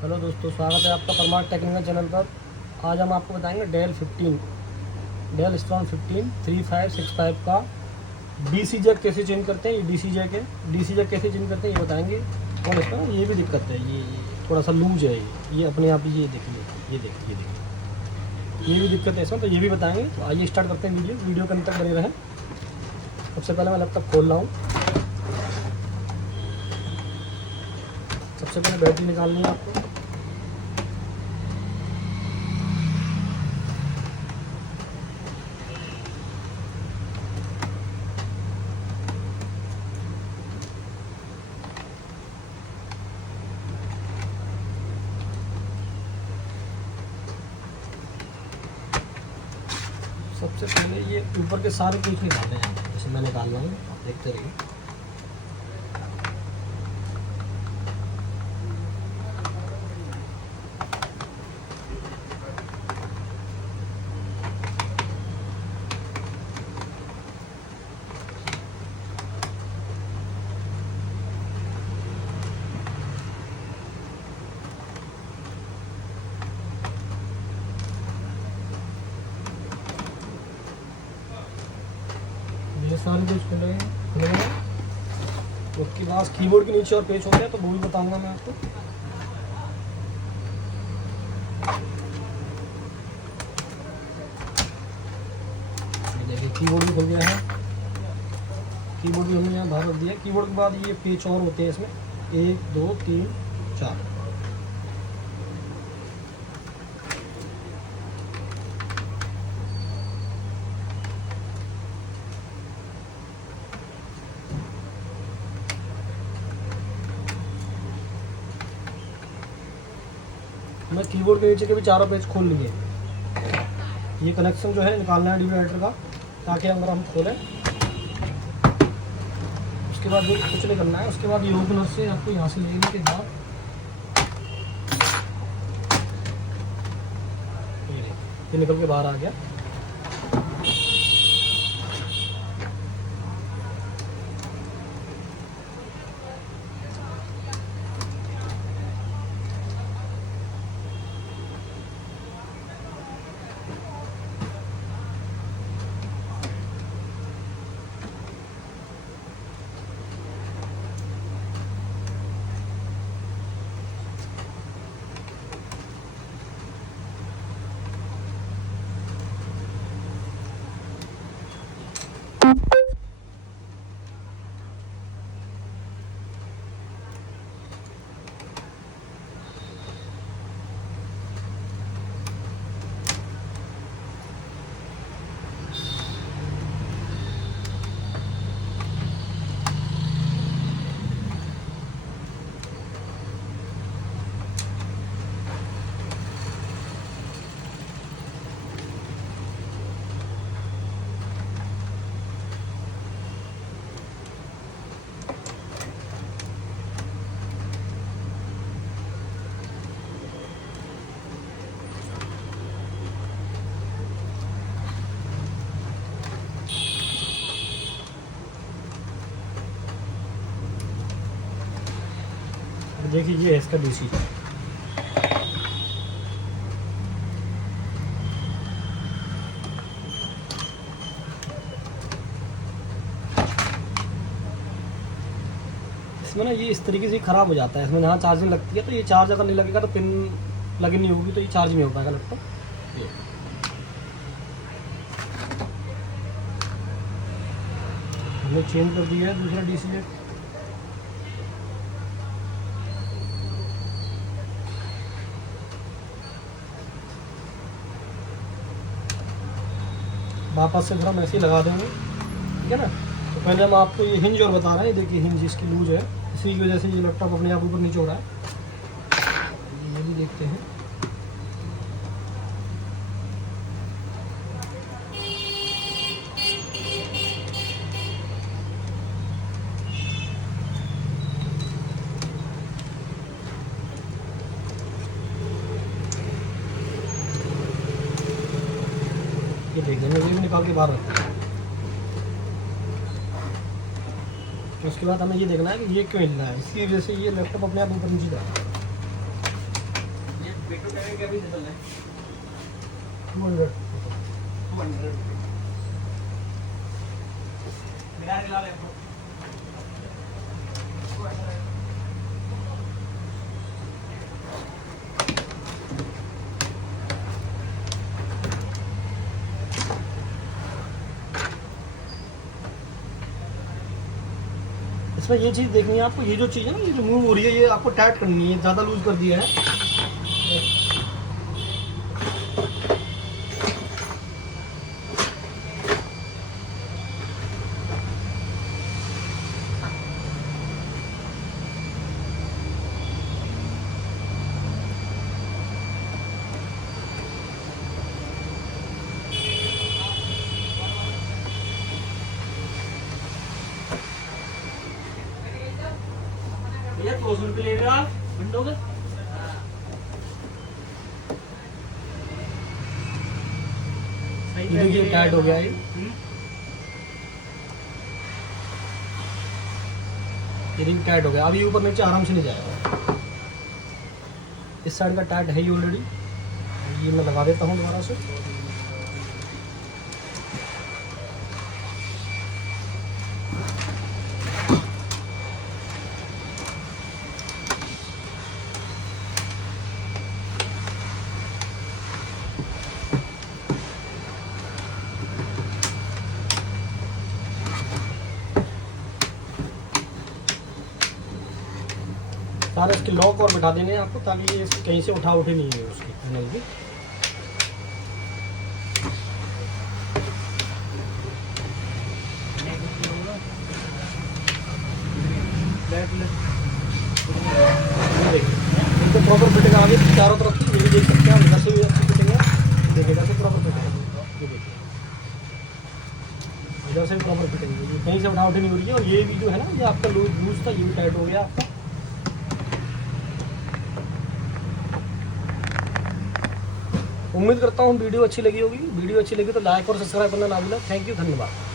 Hello दोस्तों, स्वागत है आपका परमार टेक्निकल चैनल पर। आज हम आपको बताएंगे डेल स्टॉर्म 15 3565 का डीसी जैक कैसे चेंज करते हैं। ये डीसी जैक है, डीसी जैक कैसे चेंज करते हैं ये बताएंगे। और इसका ये भी दिक्कत है, ये थोड़ा सा लूज है, ये अपने आप ये देखिए, ये भी दिक्कत है इसमें, तो ये भी बताएंगे। तो आइए स्टार्ट करते हैं वीडियो के अंत तक बने रहें। सबसे पहले मैं लैपटॉप खोल रहा हूँ। सबसे पहले बैटरी निकालनी है आपको। सबसे पहले ये ऊपर के सारे पीस निकालने हैं, जैसे मैं निकाल रहा हूँ, आप देखते रहिए। ये सारे पेज खुलेंगे। उसके बाद कीबोर्ड के नीचे और पेज होते हैं, तो वो भी बताऊंगा मैं आपको। ये देखिए, कीबोर्ड भी खुल गया है। कीबोर्ड भी हमने यहाँ बाहर रख दिया। कीबोर्ड के बाद ये पेज और होते हैं इसमें, 1 2 3 4। मैं कीबोर्ड के नीचे के भी चारों पेज खोल लिए। ये कनेक्शन जो है निकालना है डिवाइडर का, ताकि अगर हम खोलें। उसके बाद ये कुछ नहीं करना है। उसके बाद ये ओपनर से आपको यहाँ से लेने के बाद ये निकल के बाहर आ गया। देखिए, ये है इसका डीसी। इसमें ना ये इस तरीके से ख़राब हो जाता है। इसमें जहाँ चार्जिंग लगती है, तो ये चार्ज अगर नहीं लगेगा तो पिन लगी नहीं होगी, तो ये चार्ज नहीं हो पाएगा लैपटॉप। हमने चेंज कर दिया है दूसरा डीसी जैक। वापस से फिर हम ऐसे ही लगा देंगे, ठीक है ना। तो पहले हम आपको ये हिंज और बता रहे हैं। देखिए, हिंज इसकी लूज है, इसी की वजह से ये लैपटॉप अपने आप ऊपर नीचे हो रहा है। ये भी देखते हैं। ये देख लेंगे, ये भी निकाल के बाहर रखते हैं। उसके बाद हमें ये देखना है कि ये क्यों हिल रहा है। इसकी वजह से ये लैपटॉप अपने आप ऊपर नीचे जाता है। बेटू कह रहे हैं कि अभी चल रहा है 200 200 मेरा खिला ले आपको इसमें ये चीज़ देखनी है आपको, ये जो चीज़ है ना, ये जो मूव हो रही है, ये आपको टाइट करनी है, ज़्यादा लूज कर दिया है। भैया 200 रुपये ले रहे हो आप विंडो का ये देखिए टाइट हो गया ये। ये देखिए टाइट हो गया, अभी ऊपर नीचे आराम से नहीं जाएगा। इस साइड का टाइट है ही ऑलरेडी। ये मैं लगा देता हूँ दोबारा से। सारे इसके लॉक और बिठा देंगे आपको, ताकि ये कहीं से उठा उठे नहीं है उसकी पैनल की। इनको प्रॉपर फिटिंग आ गई चारों तरफ से, ये भी देख सकते हैं आप, इधर से भी अच्छी फिटिंग है, देखिए इधर से प्रॉपर फिटिंग है, ये देखिए इधर से भी प्रॉपर फिटिंग है, ये कहीं से उठा उठे नहीं हो रही है। और ये भी जो है ना, ये आपका लूज था, ये भी टाइट हो गया आपका। उम्मीद करता हूँ वीडियो अच्छी लगी होगी। वीडियो अच्छी लगी तो लाइक और सब्सक्राइब करना ना भूलें। थैंक यू, धन्यवाद।